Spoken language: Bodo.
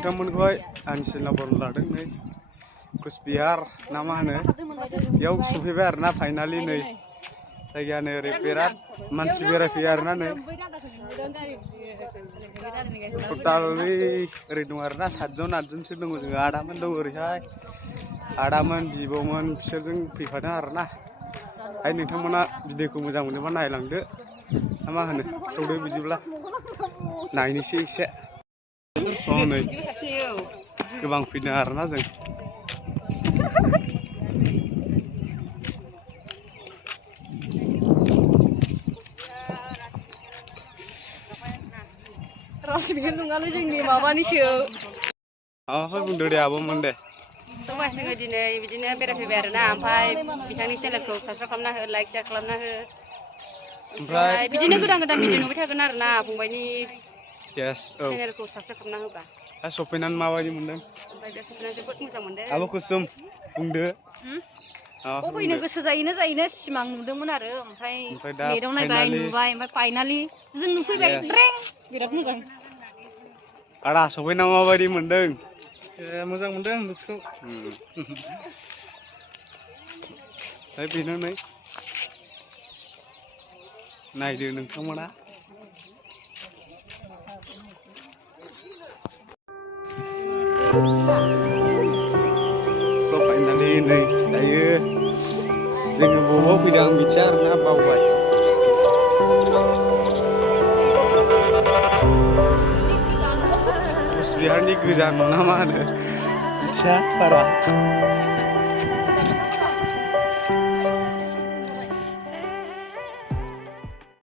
नोंथांमोनखौहाय आंनि चेनेलाव बर' लादों नै कुचबिहार ना मा होनो बेयाव सफैबाय आरो ना फाइनालि नै जायगायानो ओरै बिराद मानसि बेरायफैयो आरो ना नै टटेल ओरै दं आरो ना 7 जन 8 जनसो दङ जोङो आदामोन दं ओरैहाय आदामोन बिब'मोन बिसोरजों फैफादों आरो ना नोंथांमोना भिडिअखौ मोजां मोनोबा नायलांदो ना मा होनो थौदो बिदिब्ला नायनोसै एसे नै गोबां फैदों आरोना जों रासिबिखौ नङालै जोंनि माबानिसो माबाफोर बुंदो दे आब'मोन दे जोङो दिनै बिदिनो बेरायफैबाय आरोना ओमफ्राय बिथांनि चेनेलखौ साबसक्राइब खालामना हो लाइक शेयार खालामना हो ओमफ्राय बिदिनो गोदान भिडिअ नुबाय थागोन आरोना फंबायनि चेनेलखौ साबसक्राइब खालामना होबा दा सफैनानै माबायदि मोनदों ओमफ्राय बे सफैनानै जोबोद मोजां मोनदों आब' कुसुम बुंदो फैनो गोसो जायोनो सिमां नुदोंमोन आरो ओमफ्राय नेटआव नायबाय नुबाय ओमफ्राय फाइनालि जों नुफैबाय बिराद मोजां आदा सफैना माबायदि मोनदों मोजां मोनदों गोसोखौ बेनो नै नायदो नोंथांमोना फाइनालि नै दायो जोङो बबाव फैदों आं मिथिया आरोना बावबाय कुचबिहारनि गोजान ना मा होनो मिथिया बारा